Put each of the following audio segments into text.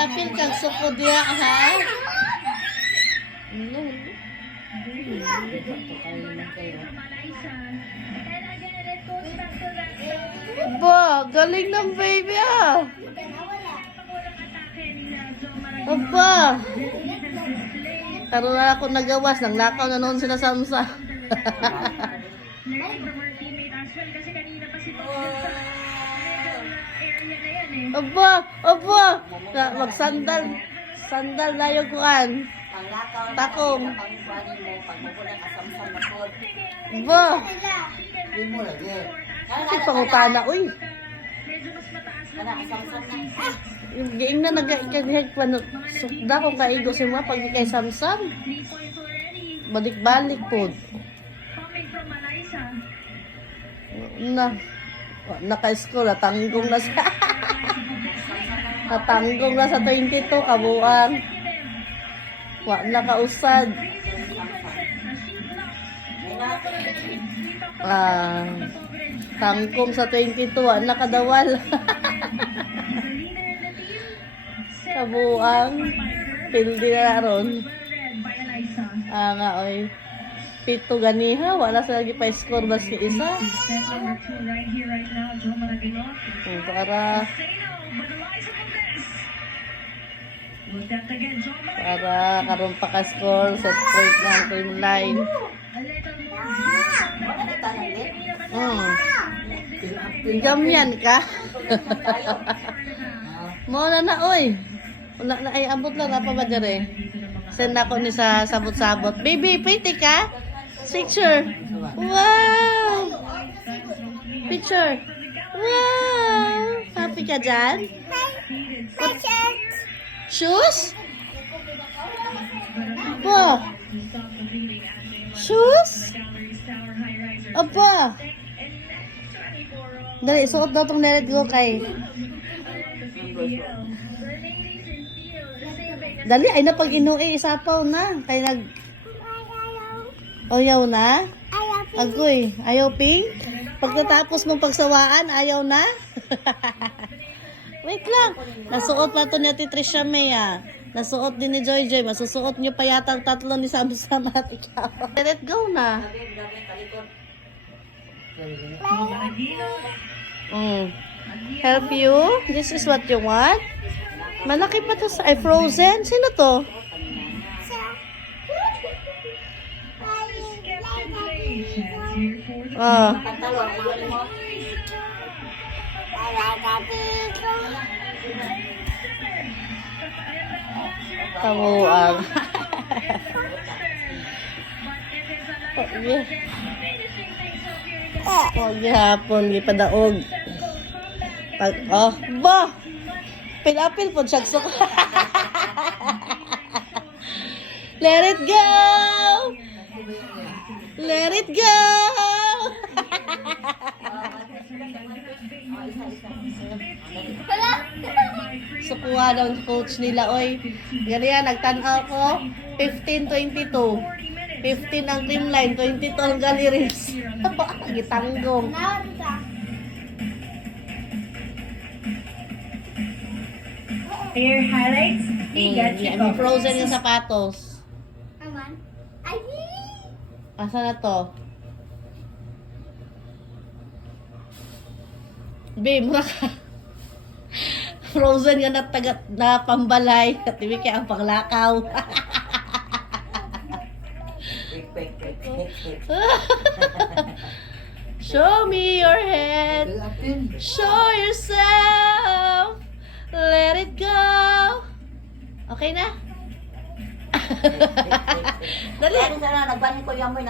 apil kang suko diya, ha? Aba, galing ng baby, ah. Aba. Karoon na ako nagawas, nang lakaw na noon sila Samsa. Aba, aba. Magsandal. Sandal na yung kuhan. Takong. Aba. Kasi pangutana, uy. Yung giing na nag-ikagihag pa, sukda kong kaigo si mga pag kay Samsam. Balik-balik po. Naka-school, natanggong na sa natanggong na sa 22, kabuang. Nakausad. Tangkong sa 22, nakadawal. Kabuang. Pildi na ron. Nga, oy. Pito ganiha, wala sa lagi pa score baski isa. Para karon pa ka score sa point ng cream line. Gamyan ka. Mo na oy. Wala na ay ambot lang na pa ba dire? Send ako ni sa sabot-sabot. Baby, pretty ka? Picture. Wow! Picture. Wow! Happy ka dyan? What? Shoes? Aba. Shoes? Aba. Dali, suot daw itong let go kay. Dali, ay na pag inuwi, isapaw na. Kay nag... Ayaw na? Agoy, ayaw pink? Pagkatapos mong pagsawaan, ayaw na? Wait lang. Nasuot pa ito ni Ate Trisha May, ah. Nasuot din ni Joy Joy. Masusuot niyo pa yata ang tatlo ni Samsam at ikaw. Let go na. Help you? This is what you want? Malaki pa to sa... Ay, Frozen? Sino to? Oh. Kamuang. Oh, gihapon, gipadaog. Oh, ba! Pilapil po siya. Let it go! Let it go! Sukuha daw ang coach nila, oy. Ganyan, nagtanaw ko. 15-22. 15 ang cream line, 22 ang galleries. Gitanggong. Your highlights, we got you covered. Frozen yung sapatos. Asa na to? Babe, mura ka. Frozen yan na pambalay. At hindi kaya ang panglakaw. Show me your head. Show yourself. Let it go. Okay na? Dali. Nagbanin ko yung amoy.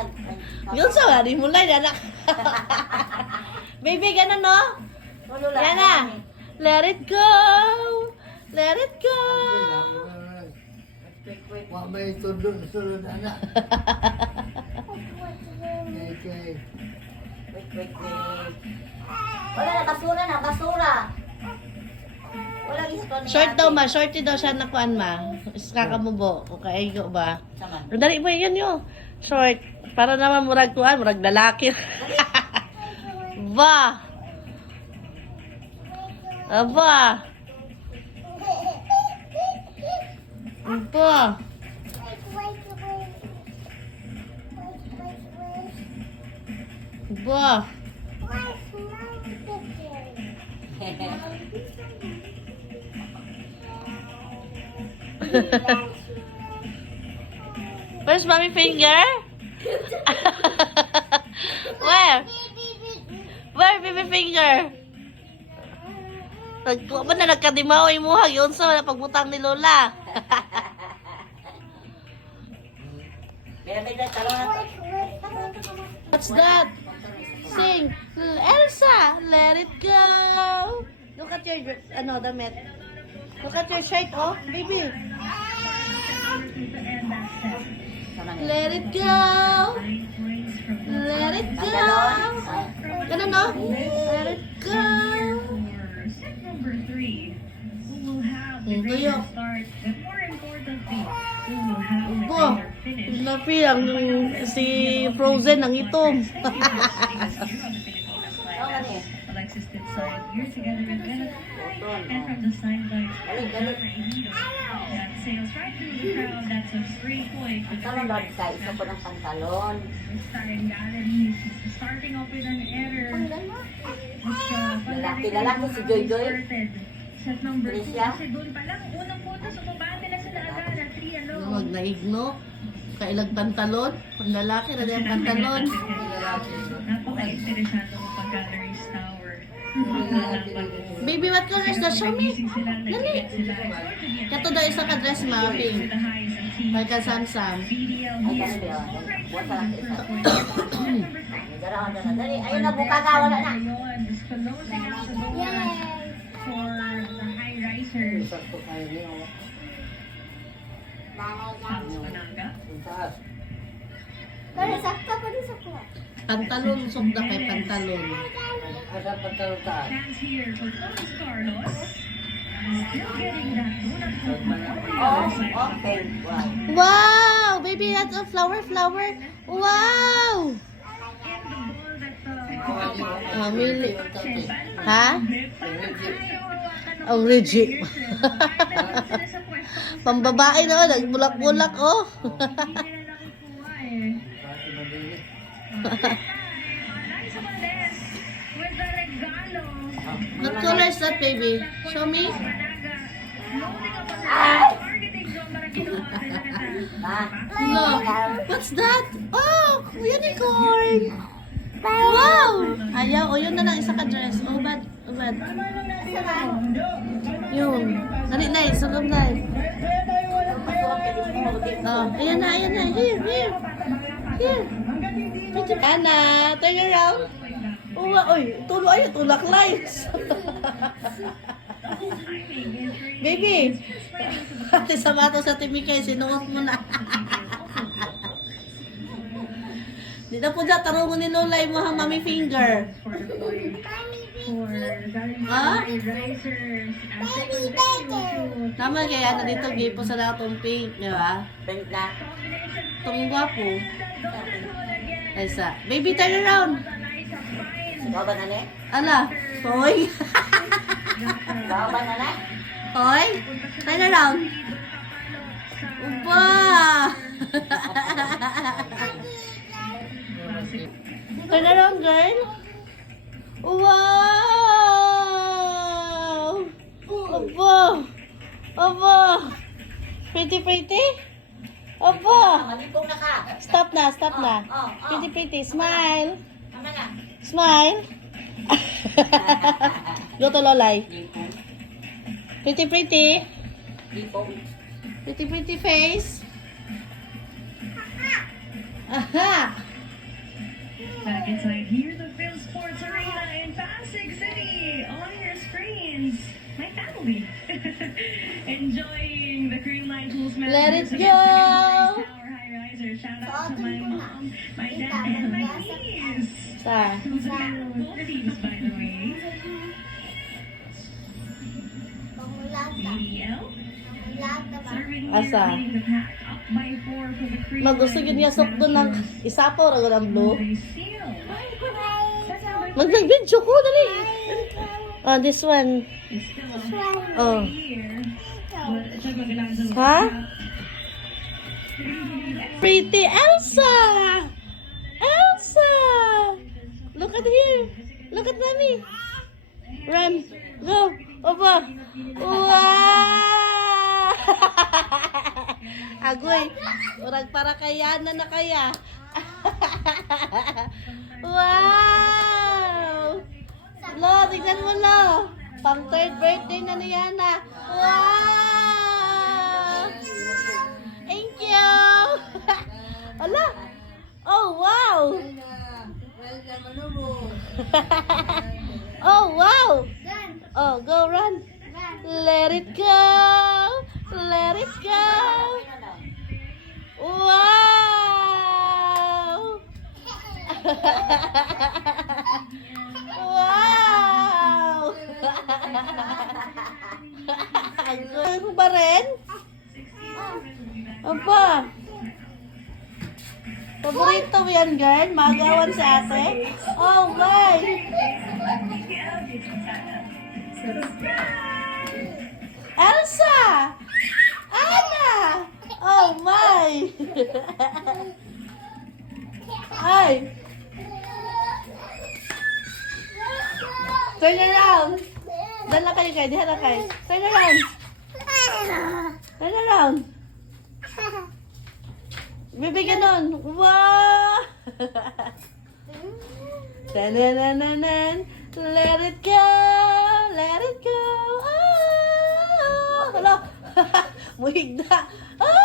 Yun sa di mulay na anak. Baby, ganun no? Yan na. Let it go. Let it go. Wak may tudun-tudun anak. Okay. Wait. Wala na, basura na, basura. Wala ispan. Short daw ma, shorty daw siya nakuan ma. Kakamubo. O kaigo ba? Saman. Dali mo yun yun. Short. Para naman murag kuan, murag lalaki. Ba! Aba! Aba. Aba. Where's mommy finger? Where? Where baby finger? Nagkuha ba na nagkadimaw mo ha? Yun sa pagbutang ni Lola. May talon na to. What's that? Sing. Elsa, let it go. Look at your, damit. Look at your shirt, oh, baby. Let it go. Let it go. Ganun, no? Let it go. Set number 3. Who will have the Oh, greater tuyo. start, but more importantly, who will have the Bo, greater finish? napi ang si Frozen ang itom. Alexis did sign here together with Bennett. And from the sidelines, that sails right through the crowd. That's a 3-point for the Talon lang ka, isa ko ng pantalon. Starting gallery, starting off with an error. Lalaki si Joy Joy. Set number 2. Tricia? Kasi doon pa lang, unang punta, sumabante na sila agad at 3-0. Huwag naigno. Kailag pantalon. Pang lalaki na din ang pantalon. Napaka-interesado mo pag galleries tower. Baby, what color is that? Show me. Dali. Kato daw isa ka dress, mga pink. May ka Samsam. Ay, kasi yun. Buwan pa lang sa isa. Garawan na. Dali, ayun na, buka ka, wala na. Just closing out the doors for the high risers. Tapos Mananga. Pantalon, sukda kay pantalon. Chance here for Carlos Carlos. Still getting that one Oh, okay. Wow. Wow! Baby, that's a flower. Wow! Mili. Ha? Ang legit. Pambabae na, nagbulak-bulak, oh. What color is that, baby? Show me. No. What's that? Oh, unicorn. Wow! Ayaw, o yun na lang, isa ka dress. Oh, bad. Yun. Dali na, sulong na. Oh, ayan na. Here. Ana, turn around. Oy, tulak lights. Baby, ate sapatos sa Timikay, sinuot mo na. Di na po dyan, tarungo ni Lola yung mga mami finger. Ha? Tama kaya na dito, gipo sa lahat ng pink, di ba? Pink na. Tumugwa po. Esa. Baby, turn around. Ikaw ba na na? Ala, toy. Ikaw ba na na? Toy, turn around. Upa. Turn around, girl. Wow! Aba! Pretty? Aba! Malipong na ka. Stop na. Oh. Pretty. Smile. Tama na. Smile. Go to Lolay. Pretty. Lipong. Pretty face. Aha! Back inside here, the Phil Sports Arena in Pasig City. On your screens, my family. Enjoying the Green Light Pool Smash. Let it against go! the High Riser. Shout out to my mom, my dad, and my niece. Sa. Who's a fan of both teams, by the way. BDL. Serving Asa? leading the pack up by 4 for the Green Magustod yun niya sok doon ng isapaw ra ng blue. Mag-video ko, dali. Oh, this one. Oh. Ha? Pretty Elsa! Elsa! Look at here. Look at mommy. Run. Go. Opa. Wow! Agoy. Urag para kayanan na kaya. Wow! Lo, tignan mo lo. Pang third birthday na ni Yana. Wow! Thank you! Ala! Oh, wow! Oh, wow! Oh, go run! Let it go! Let it go! Wow! Wow! Ano ba rin? Apa? Paborito mo yan, girl? Magawan sa ate? Oh, my! Elsa! Anna! Oh, my! Ay! Turn around! Diyan lang kayo, diyan lang kayo. Turn around! Turn around! Bibigyan nun! Wow! Tanananan! Let it go! Let it go! Ah! Hala! Muhigda! Ah!